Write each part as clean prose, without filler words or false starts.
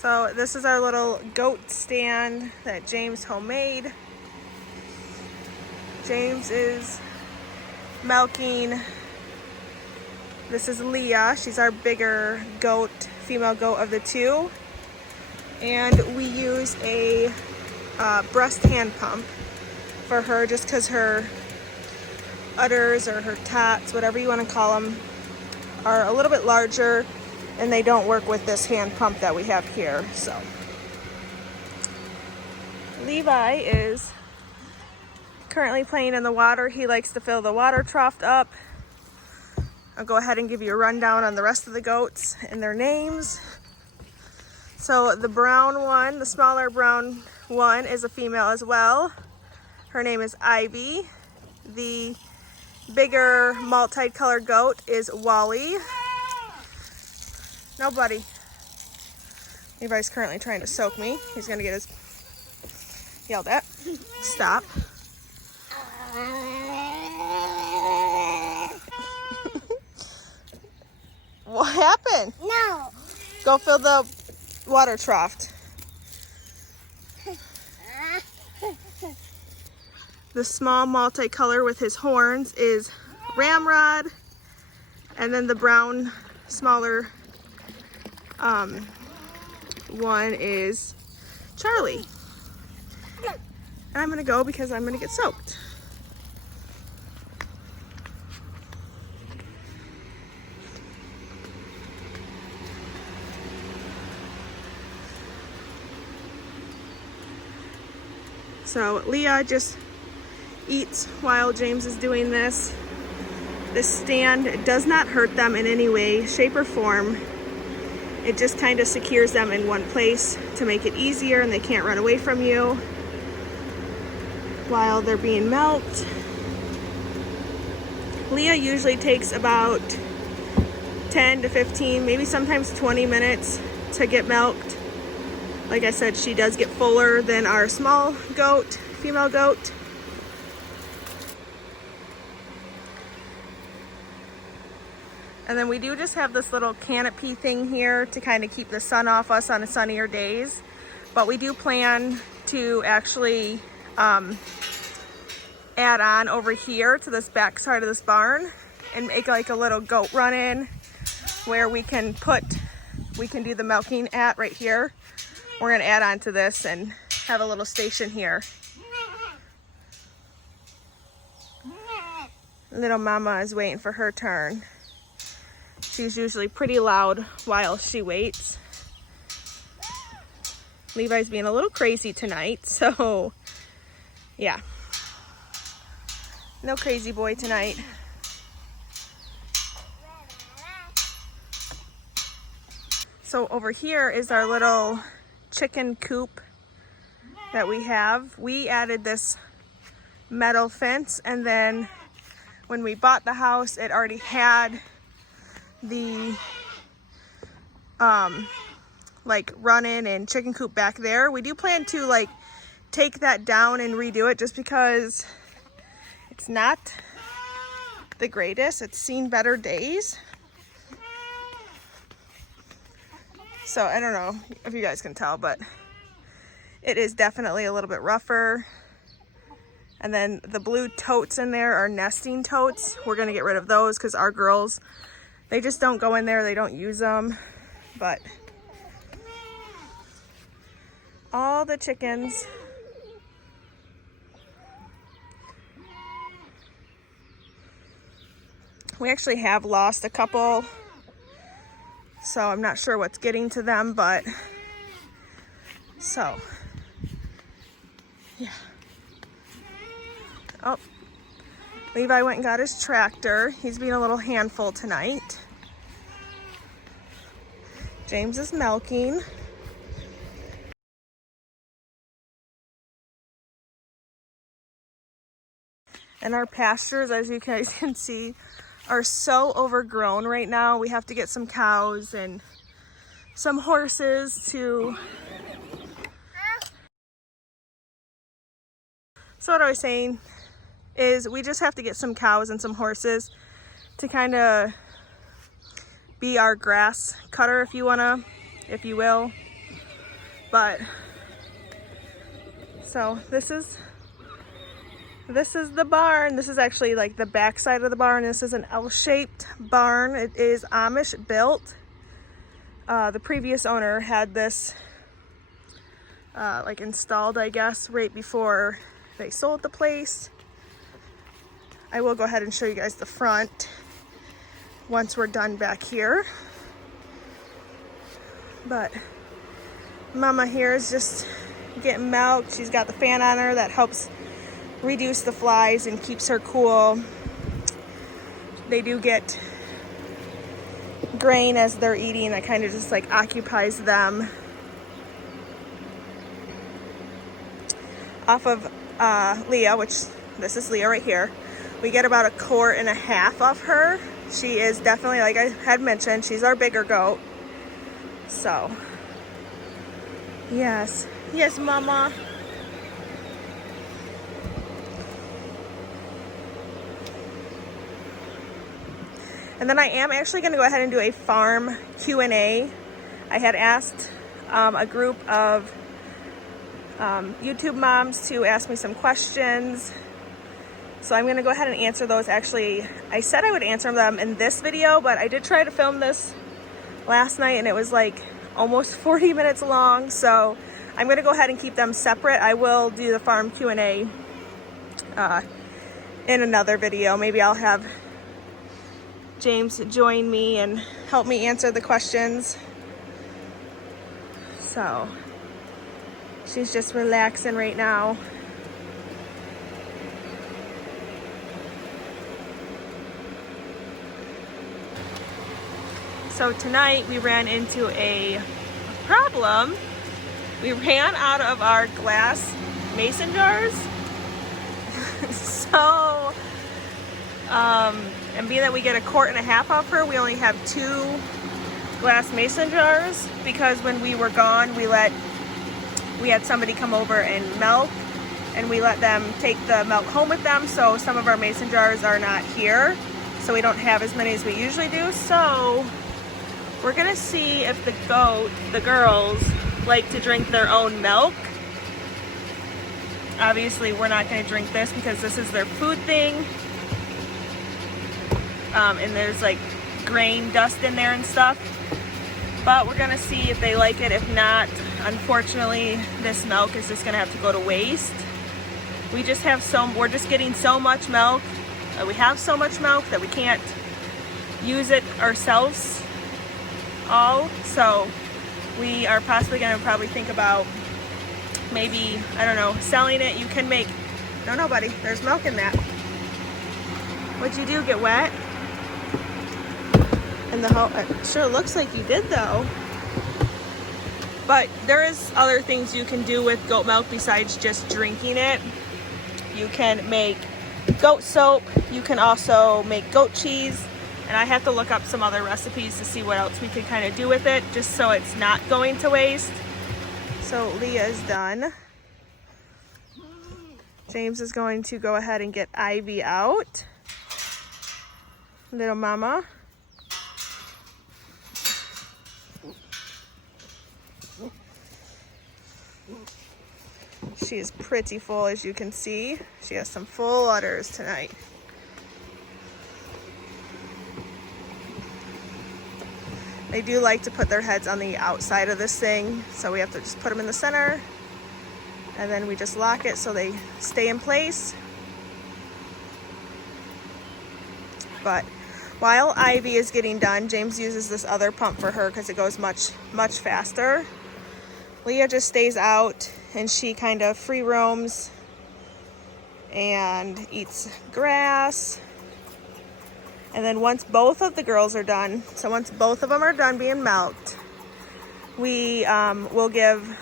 So this is our little goat stand that James homemade. James is milking. This is Leah. She's our bigger goat, female goat of the two. And we use a breast hand pump for her just because her udders or her tots, whatever you want to call them, are a little bit larger and they don't work with this hand pump that we have here. So Levi is currently playing in the water. He likes to fill the water trough up. I'll go ahead and give you a rundown on the rest of the goats and their names. So the brown one, the smaller brown one, is a female as well. Her name is Ivy. The bigger multicolored goat is Wally. No, buddy. Levi's currently trying to soak me. He's gonna get his yelled at. Stop. What happened? No. Go fill the water trough. The small multicolor with his horns is Ramrod, and then the brown smaller one is Charlie. And I'm gonna go because I'm gonna get soaked. So Leah just eats while James is doing this. This stand does not hurt them in any way, shape, or form. It just kind of secures them in one place to make it easier and they can't run away from you while they're being milked. Leah usually takes about 10 to 15, maybe sometimes 20 minutes to get milked. Like I said, she does get fuller than our small goat, female goat. And then we do just have this little canopy thing here to kind of keep the sun off us on sunnier days. But we do plan to actually add on over here to this back side of this barn and make like a little goat run in where we can do the milking at right here. We're gonna add on to this and have a little station here. Little mama is waiting for her turn. She's usually pretty loud while she waits. Levi's being a little crazy tonight, so yeah. No crazy boy tonight. So over here is our little chicken coop that we have. We added this metal fence, and then when we bought the house, it already had the like run-in and chicken coop back there. We do plan to like take that down and redo it just because it's not the greatest. It's seen better days. So I don't know if you guys can tell, but it is definitely a little bit rougher. And then the blue totes in there are nesting totes. We're gonna get rid of those because our girls, they just don't go in there, they don't use them. But all the chickens. We actually have lost a couple, so I'm not sure what's getting to them, but so yeah. Oh, Levi went and got his tractor. He's being a little handful tonight. James is milking. And our pastures, as you guys can see, are so overgrown right now. We have to get some cows and some horses to... So what I was saying is we just have to get some cows and some horses to kind of be our grass cutter, if you will. But so this is the barn. This is actually like the back side of the barn. This is an L-shaped barn. It is Amish built. The previous owner had this like installed, I guess, right before they sold the place. I will go ahead and show you guys the front once we're done back here. But Mama here is just getting milk. She's got the fan on her that helps reduce the flies and keeps her cool. They do get grain as they're eating that kind of just like occupies them. Off of Leah, which this is Leah right here, we get about 1.5 quarts off her. She is definitely, like I had mentioned, she's our bigger goat. So yes, Mama. And then I am actually going to go ahead and do a farm Q&A. I had asked a group of YouTube moms to ask me some questions. So I'm going to go ahead and answer those. Actually, I said I would answer them in this video, but I did try to film this last night and it was like almost 40 minutes long. So I'm going to go ahead and keep them separate. I will do the farm Q&A in another video. Maybe I'll have James join me and help me answer the questions. So she's just relaxing right now. So tonight we ran into a problem. We ran out of our glass mason jars. So, and being that we get 1.5 quarts off her, we only have 2 glass mason jars because when we were gone, we had somebody come over and milk, and we let them take the milk home with them. So some of our mason jars are not here, so we don't have as many as we usually do. So we're gonna see if the girls like to drink their own milk. Obviously, we're not gonna drink this because this is their food thing. And there's like grain dust in there and stuff. But we're gonna see if they like it. If not, unfortunately, this milk is just gonna have to go to waste. We're just getting so much milk. We have so much milk that we can't use it ourselves all. So we are possibly gonna probably think about maybe, I don't know, selling it. You can make, no buddy, there's milk in that. What'd you do, get wet? And it sure looks like you did though. But there is other things you can do with goat milk besides just drinking it. You can make goat soap. You can also make goat cheese. And I have to look up some other recipes to see what else we could kind of do with it, just so it's not going to waste. So Leah is done. James is going to go ahead and get Ivy out. Little mama. She is pretty full, as you can see. She has some full udders tonight. They do like to put their heads on the outside of this thing, so we have to just put them in the center, and then we just lock it so they stay in place. But while Ivy is getting done, James uses this other pump for her because it goes much faster. Leah just stays out and she kind of free roams and eats grass. And then once both of the girls are done, so once both of them are done being milked, we will give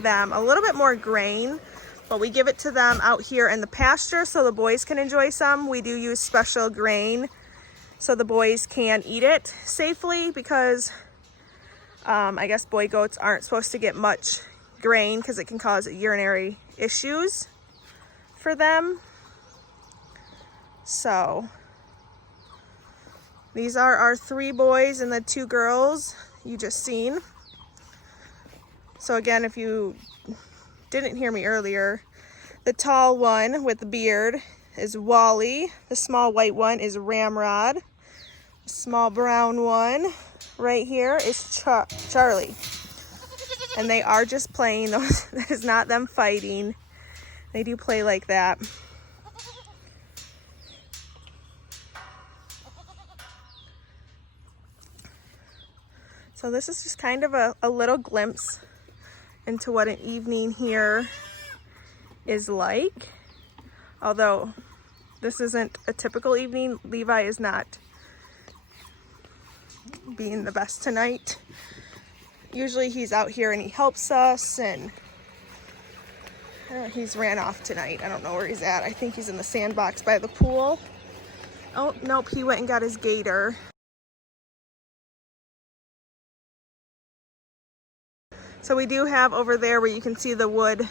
them a little bit more grain, but we give it to them out here in the pasture so the boys can enjoy some. We do use special grain so the boys can eat it safely because I guess boy goats aren't supposed to get much grain because it can cause urinary issues for them. So these are our 3 boys and the 2 girls you just seen. So again, if you didn't hear me earlier, the tall one with the beard is Wally. The small white one is Ramrod. The small brown one right here is Charlie. And they are just playing. That is not them fighting. They do play like that. So this is just kind of a little glimpse into what an evening here is like. Although this isn't a typical evening, Levi is not being the best tonight. Usually he's out here and he helps us, and he's ran off tonight. I don't know where he's at. I think he's in the sandbox by the pool. Oh, nope, he went and got his gator. So we do have over there where you can see the wood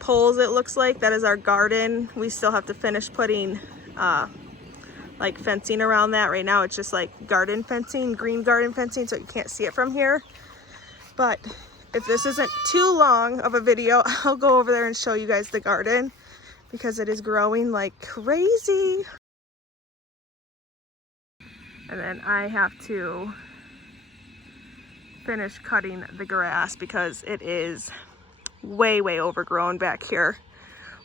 poles, it looks like. That is our garden. We still have to finish putting like fencing around that. Right now it's just like garden fencing, green garden fencing, so you can't see it from here. But if this isn't too long of a video, I'll go over there and show you guys the garden because it is growing like crazy. And then I have to finish cutting the grass because it is way overgrown back here.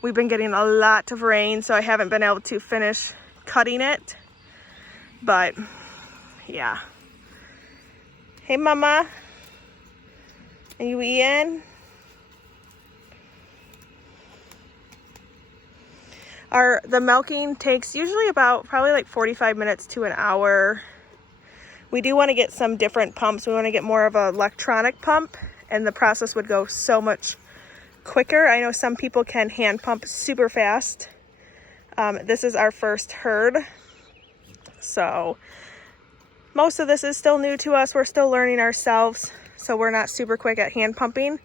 We've been getting a lot of rain, so I haven't been able to finish cutting it, but yeah. Hey mama, are you eating? The milking takes usually about probably like 45 minutes to an hour. We do want to get some different pumps. We want to get more of an electronic pump, and the process would go so much quicker. I know some people can hand pump super fast. This is our first herd, so most of this is still new to us. We're still learning ourselves, so we're not super quick at hand pumping.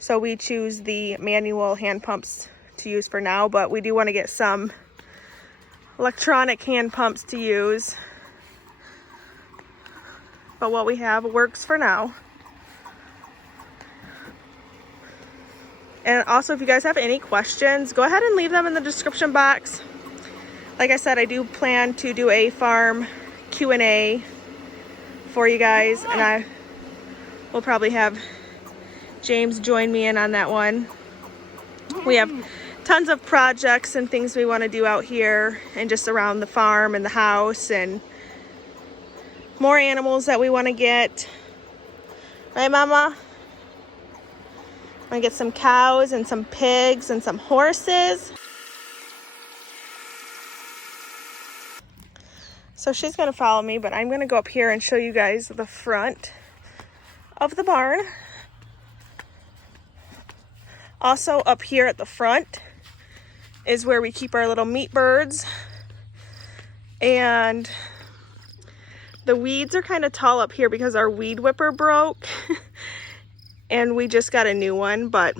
So we choose the manual hand pumps to use for now, but we do want to get some electronic hand pumps to use. But what we have works for now. And also, if you guys have any questions, go ahead and leave them in the description box. Like I said, I do plan to do a farm Q&A for you guys, and I will probably have James join me in on that one. We have tons of projects and things we want to do out here and just around the farm and the house, and more animals that we want to get. Right, Mama? Want to get some cows and some pigs and some horses. So she's going to follow me, but I'm going to go up here and show you guys the front of the barn. Also up here at the front is where we keep our little meat birds. And the weeds are kind of tall up here because our weed whipper broke and we just got a new one. But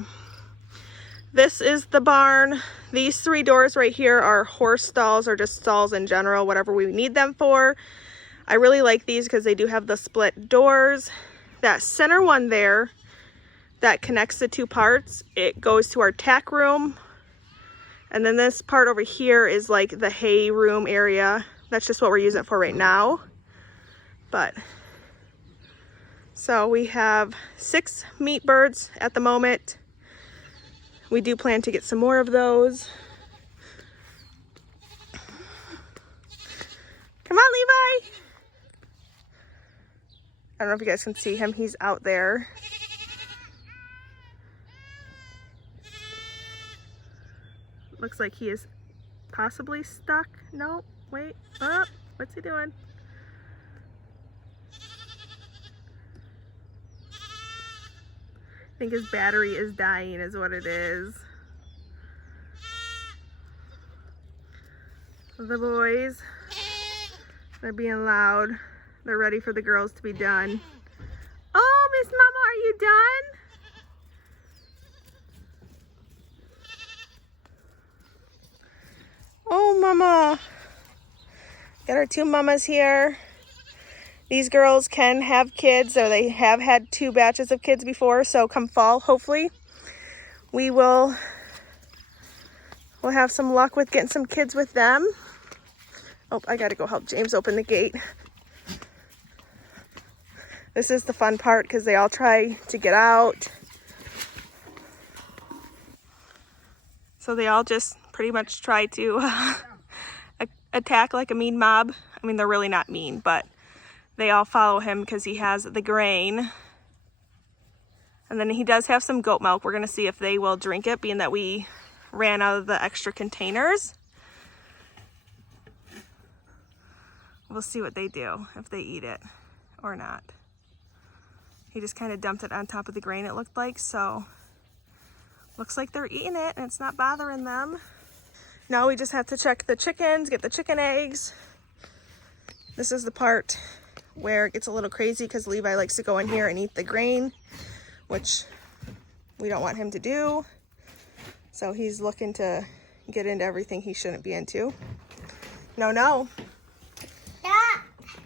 this is the barn. These 3 doors right here are horse stalls, or just stalls in general, whatever we need them for. I really like these because they do have the split doors. That center one there that connects the 2 parts, it goes to our tack room. And then this part over here is like the hay room area. That's just what we're using it for right now. But so we have 6 meat birds at the moment. We do plan to get some more of those. Come on, Levi. I don't know if you guys can see him. He's out there. Looks like he is possibly stuck. No, wait. Oh, what's he doing? I think his battery is dying is what it is. The boys, they're being loud. They're ready for the girls to be done. Oh, Miss Mama, are you done? Oh, Mama. Got our 2 mamas here. These girls can have kids, or they have had 2 batches of kids before, so come fall, hopefully, we'll have some luck with getting some kids with them. Oh, I gotta go help James open the gate. This is the fun part because they all try to get out. So they all just pretty much try to attack like a mean mob. I mean, they're really not mean, but they all follow him because he has the grain. And then he does have some goat milk. We're gonna see if they will drink it, being that we ran out of the extra containers. We'll see what they do, if they eat it or not. He just kind of dumped it on top of the grain, it looked like, so looks like they're eating it and it's not bothering them. Now we just have to check the chickens, get the chicken eggs. This is the part where it gets a little crazy because Levi likes to go in here and eat the grain, which we don't want him to do. So he's looking to get into everything he shouldn't be into. No.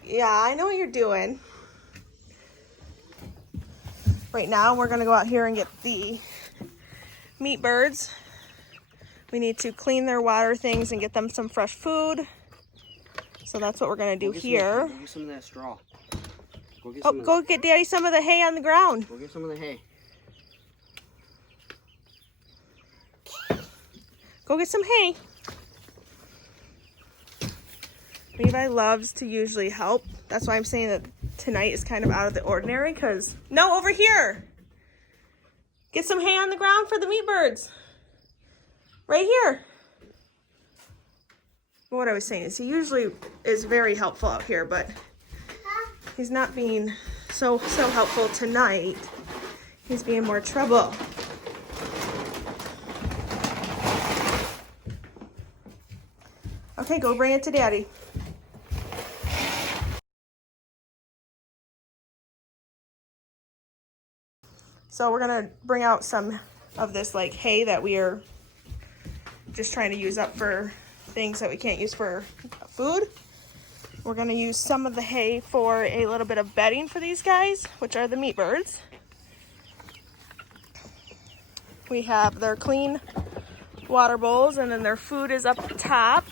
Yeah, I know what you're doing. Right now, we're gonna go out here and get the meat birds. We need to clean their water things and get them some fresh food. So that's what we're gonna do here. Go get some of that straw. Go get Daddy some of the hay on the ground. Go get some of the hay. Go get some hay. Levi loves to usually help. That's why I'm saying that tonight is kind of out of the ordinary, because no, over here. Get some hay on the ground for the meat birds. Right here. What I was saying is he usually is very helpful out here, but he's not being so helpful tonight. He's being more trouble. Okay, go bring it to Daddy. So we're gonna bring out some of this like hay that we are just trying to use up for things that we can't use for food. We're gonna use some of the hay for a little bit of bedding for these guys, which are the meat birds. We have their clean water bowls, and then their food is up top.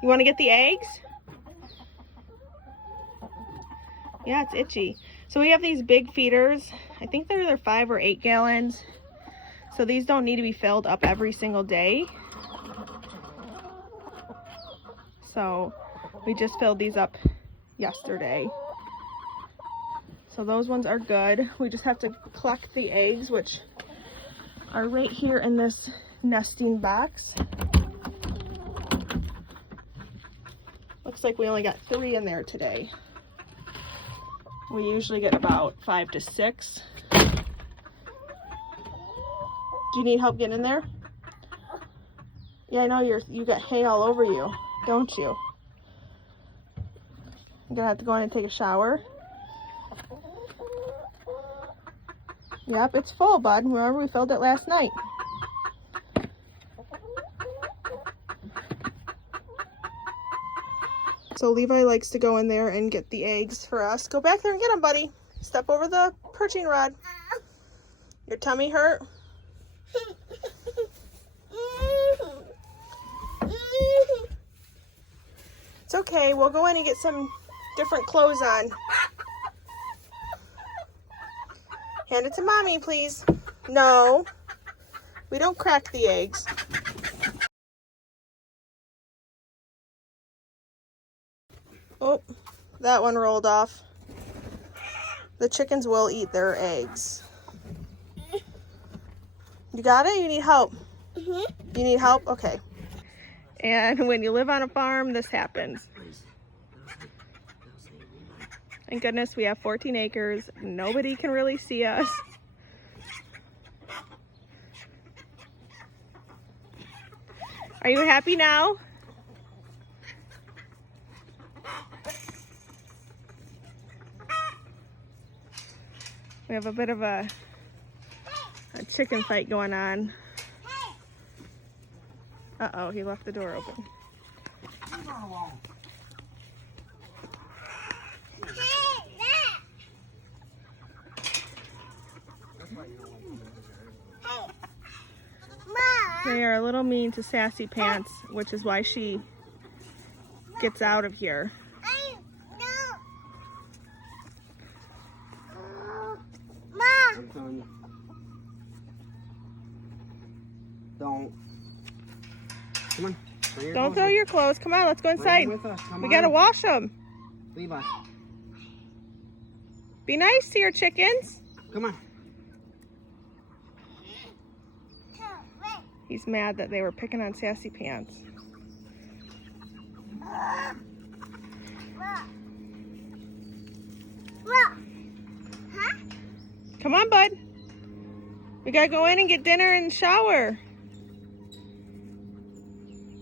You want to get the eggs? Yeah, it's itchy. So we have these big feeders. I think they're either 5 or 8 gallons. So these don't need to be filled up every single day. So we just filled these up yesterday. So those ones are good. We just have to collect the eggs, which are right here in this nesting box. Looks like we only got 3 in there today. We usually get about 5 to 6. Do you need help getting in there? Yeah, I know you got hay all over you, don't you? I'm gonna have to go in and take a shower. Yep, it's full, bud. Remember, we filled it last night. So Levi likes to go in there and get the eggs for us. Go back there and get them, buddy. Step over the perching rod. Your tummy hurt? It's okay. We'll go in and get some different clothes on. Hand it to Mommy, please. No. We don't crack the eggs. Oh, that one rolled off. The chickens will eat their eggs. You got it? You need help? You need help? Okay. And when you live on a farm, this happens. Thank goodness we have 14 acres. Nobody can really see us. Are you happy now? We have a bit of a chicken fight going on. Uh-oh, he left the door open. They are a little mean to Sassy Pants, which is why she gets out of here. I'm telling you. Don't. Come on. Don't throw your clothes. Come on, let's go inside. With us. Come We on. gotta wash them. Levi. Be nice to your chickens. Come on. He's mad that they were picking on Sassy Pants. Come on, bud. We gotta go in and get dinner and shower.